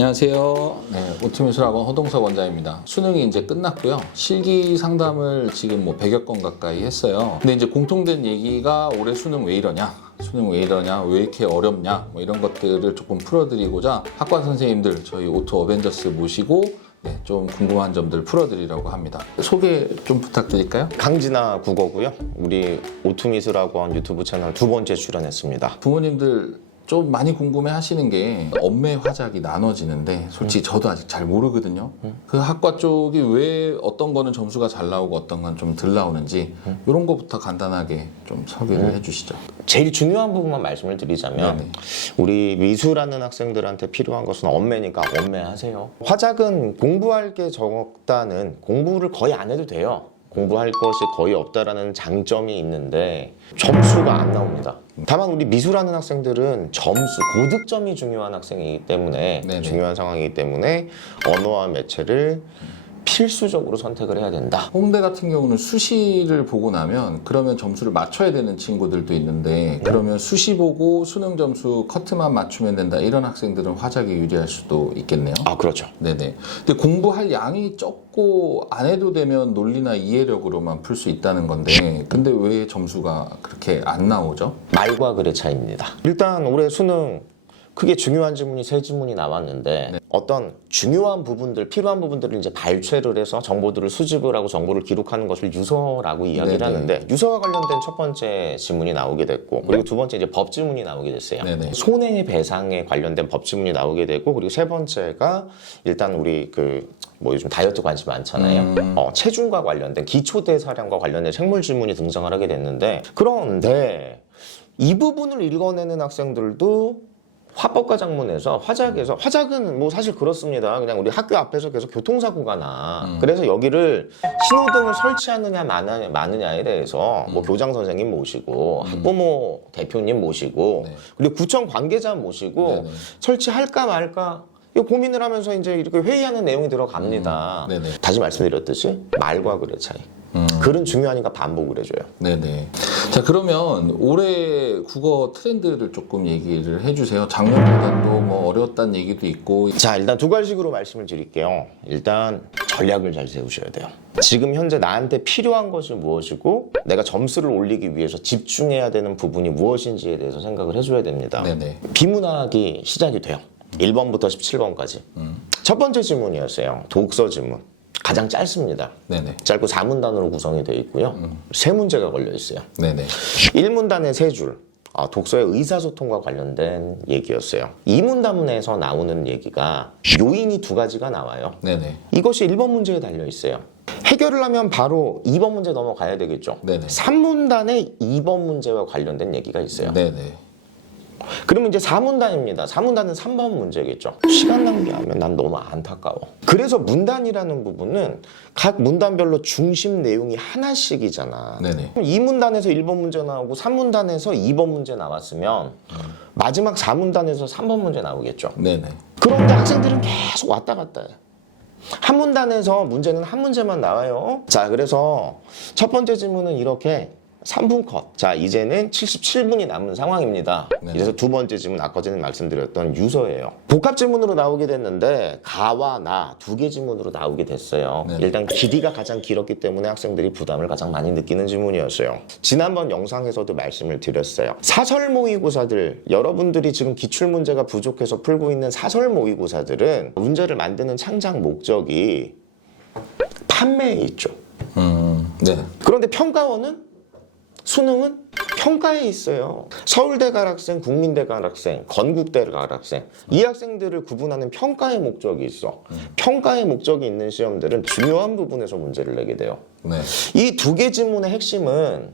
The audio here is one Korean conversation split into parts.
안녕하세요. 네, 오트미술학원 허동석 원장입니다. 수능이 이제 끝났고요. 실기 상담을 지금 100여 건 가까이 했어요. 근데 이제 공통된 얘기가 올해 수능 왜 이러냐? 수능 왜 이러냐? 왜 이렇게 어렵냐? 이런 것들을 조금 풀어드리고자 학과 선생님들 저희 오토 어벤져스 모시고 좀 궁금한 점들 풀어드리려고 합니다. 소개 좀 부탁드릴까요? 강진아 국어고요. 우리 오투미술학원 유튜브 채널 2번째 출연했습니다. 부모님들 좀 많이 궁금해 하시는 게 엄매 화작이 나눠지는데 솔직히 저도 아직 잘 모르거든요. 그 학과 쪽이 왜 어떤 거는 점수가 잘 나오고 어떤 건 좀 덜 나오는지 이런 거부터 간단하게 좀 소개를 해주시죠. 제일 중요한 부분만 말씀을 드리자면 네네. 우리 미술하는 학생들한테 필요한 것은 엄매니까 엄매하세요. 화작은 공부할 게 적다는 공부를 거의 안 해도 돼요. 공부할 것이 거의 없다라는 장점이 있는데 점수가 안 나옵니다. 다만 우리 미술하는 학생들은 점수, 고득점이 중요한 학생이기 때문에 네네. 중요한 상황이기 때문에 언어와 매체를 필수적으로 선택을 해야 된다. 홍대 같은 경우는 수시를 보고 나면 그러면 점수를 맞춰야 되는 친구들도 있는데 그러면 수시 보고 수능 점수 커트만 맞추면 된다 이런 학생들은 화작이 유리할 수도 있겠네요. 아, 그렇죠. 네네. 근데 공부할 양이 적고 안 해도 되면 논리나 이해력으로만 풀 수 있다는 건데 근데 왜 점수가 그렇게 안 나오죠? 말과 글의 차이입니다. 일단 올해 수능 크게 중요한 지문이 3지문이 나왔는데 어떤 중요한 부분들, 필요한 부분들을 이제 발췌를 해서 정보들을 수집을 하고 정보를 기록하는 것을 유서라고 이야기를 네네. 하는데 유서와 관련된 첫 번째 지문이 나오게 됐고 그리고 두 번째 이제 법 지문이 나오게 됐어요. 네네. 손해배상에 관련된 법 지문이 나오게 되고 그리고 세 번째가 일단 우리 요즘 다이어트 관심 많잖아요. 체중과 관련된 기초대사량과 관련된 생물 지문이 등장을 하게 됐는데 그런데 이 부분을 읽어내는 학생들도 화법과 작문에서 화작은 사실 그렇습니다. 그냥 우리 학교 앞에서 계속 교통사고가 나. 그래서 여기를 신호등을 설치하느냐 마느냐에 대해서 교장 선생님 모시고 학부모 대표님 모시고 그리고 구청 관계자 모시고 설치할까 말까 이 고민을 하면서 이제 이렇게 회의하는 내용이 들어갑니다. 다시 말씀드렸듯이 말과 글의 차이. 글은 중요하니까 반복을 해줘요. 네네. 자, 그러면 올해 국어 트렌드를 조금 얘기를 해주세요. 작년보다도 어려웠다는 얘기도 있고. 자, 일단 두 가지식으로 말씀을 드릴게요. 일단 전략을 잘 세우셔야 돼요. 지금 현재 나한테 필요한 것이 무엇이고 내가 점수를 올리기 위해서 집중해야 되는 부분이 무엇인지에 대해서 생각을 해줘야 됩니다. 네네. 비문학이 시작이 돼요. 1번부터 17번까지. 첫 번째 지문이었어요. 독서 지문. 가장 짧습니다. 네네. 짧고 4문단으로 구성이 되어 있고요. 세 문제가 걸려 있어요. 네네. 1문단에 3줄. 독서의 의사소통과 관련된 얘기였어요. 2문단에서 나오는 얘기가 요인이 2가지가 나와요. 네네. 이것이 1번 문제에 달려 있어요. 해결을 하면 바로 2번 문제 넘어가야 되겠죠. 네네. 3문단에 2번 문제와 관련된 얘기가 있어요. 네네. 그러면 이제 4문단입니다. 4문단은 3번 문제겠죠. 시간 낭비하면 난 너무 안타까워. 그래서 문단이라는 부분은 각 문단별로 중심 내용이 하나씩이잖아. 네네. 2문단에서 1번 문제 나오고 3문단에서 2번 문제 나왔으면 마지막 4문단에서 3번 문제 나오겠죠. 네네. 그런데 학생들은 계속 왔다 갔다 해. 한 문단에서 문제는 한 문제만 나와요. 자, 그래서 첫 번째 질문은 이렇게 3분 컷. 자, 이제는 77분이 남은 상황입니다. 그래서 두 번째 질문, 아까 전에 말씀드렸던 유서예요. 복합 질문으로 나오게 됐는데 가와 나 2개 질문으로 나오게 됐어요. 일단 길이가 가장 길었기 때문에 학생들이 부담을 가장 많이 느끼는 질문이었어요. 지난번 영상에서도 말씀을 드렸어요. 사설 모의고사들, 여러분들이 지금 기출문제가 부족해서 풀고 있는 사설 모의고사들은 문제를 만드는 창작 목적이 판매에 있죠. 네. 그런데 평가원은 수능은 평가에 있어요. 서울대 가학생, 국민대 가학생, 건국대 가학생 이 학생들을 구분하는 평가의 목적이 있어. 평가의 목적이 있는 시험들은 중요한 부분에서 문제를 내게 돼요. 네. 이 2개 지문의 핵심은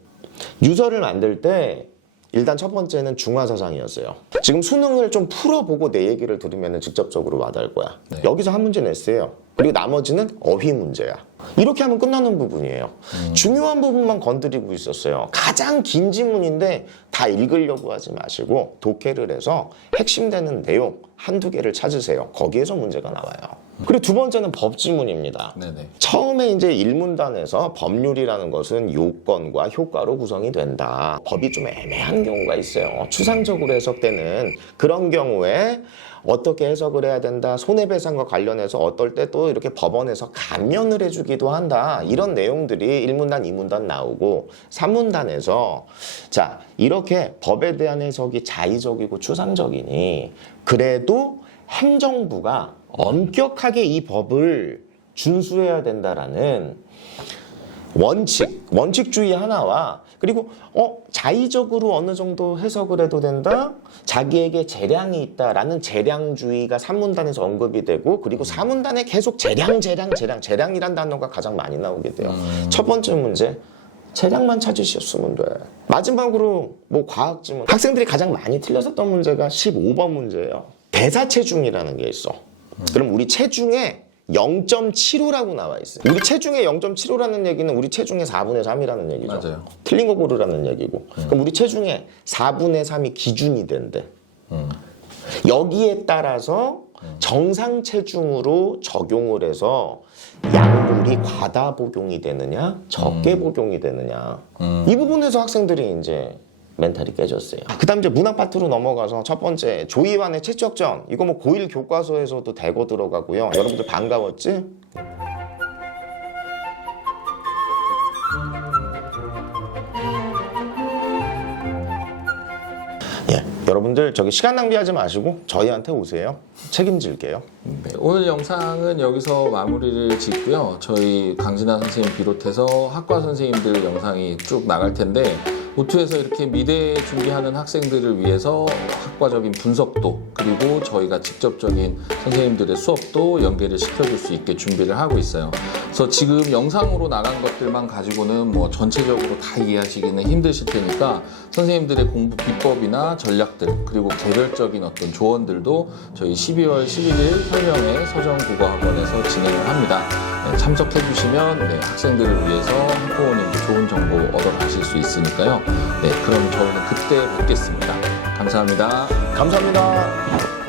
유서를 만들 때 일단 첫 번째는 중화사상이었어요. 지금 수능을 좀 풀어보고 내 얘기를 들으면 직접적으로 와닿을 거야. 여기서 한 문제 냈어요. 그리고 나머지는 어휘 문제야. 이렇게 하면 끝나는 부분이에요. 중요한 부분만 건드리고 있었어요. 가장 긴 지문인데 다 읽으려고 하지 마시고 독해를 해서 핵심되는 내용 한두 개를 찾으세요. 거기에서 문제가 나와요. 그리고 두 번째는 법지문입니다. 네네. 처음에 이제 일문단에서 법률이라는 것은 요건과 효과로 구성이 된다. 법이 좀 애매한 경우가 있어요. 추상적으로 해석되는 그런 경우에 어떻게 해석을 해야 된다. 손해배상과 관련해서 어떨 때 또 이렇게 법원에서 감면을 해주기도 한다. 이런 내용들이 1문단, 2문단 나오고 3문단에서 자 이렇게 법에 대한 해석이 자의적이고 추상적이니 그래도 행정부가 엄격하게 이 법을 준수해야 된다라는 원칙주의 하나와 그리고 자의적으로 어느 정도 해석을 해도 된다? 자기에게 재량이 있다라는 재량주의가 3문단에서 언급이 되고 그리고 4문단에 계속 재량이란 단어가 가장 많이 나오게 돼요. 첫 번째 문제 재량만 찾으셨으면 돼. 마지막으로 뭐 과학지문 학생들이 가장 많이 틀렸었던 문제가 15번 문제예요. 대사체중이라는 게 있어. 그럼 우리 체중에 0.75라고 나와 있어요. 우리 체중의 0.75라는 얘기는 우리 체중의 4분의 3이라는 얘기죠. 맞아요. 틀린 거 고르라는 얘기고. 그럼 우리 체중의 4분의 3이 기준이 된대. 여기에 따라서 정상 체중으로 적용을 해서 약물이 과다 복용이 되느냐, 적게 복용이 되느냐. 이 부분에서 학생들이 이제 멘탈이 깨졌어요. 그다음 이제 문학 파트로 넘어가서 첫 번째 조이완의 채척전 이거 뭐 고1 교과서에서도 대거 들어가고요. 여러분들 반가웠지? 예, 여러분들 저기 시간 낭비하지 마시고 저희한테 오세요. 책임질게요. 네, 오늘 영상은 여기서 마무리를 짓고요. 저희 강진아 선생님 비롯해서 학과 선생님들 영상이 쭉 나갈 텐데 오투에서 이렇게 미대 준비하는 학생들을 위해서 학과적인 분석도 그리고 저희가 직접적인 선생님들의 수업도 연계를 시켜줄 수 있게 준비를 하고 있어요. 그래서 지금 영상으로 나간 것들만 가지고는 뭐 전체적으로 다 이해하시기는 힘드실 테니까 선생님들의 공부 비법이나 전략들 그리고 개별적인 어떤 조언들도 저희 12월 11일 설명회 서정국어학원에서 진행을 합니다. 네, 참석해 주시면 네, 학생들을 위해서 학부모님도 좋은 정보 얻어 가실 수 있으니까요. 네, 그럼 저희는 그때 뵙겠습니다. 감사합니다. 감사합니다.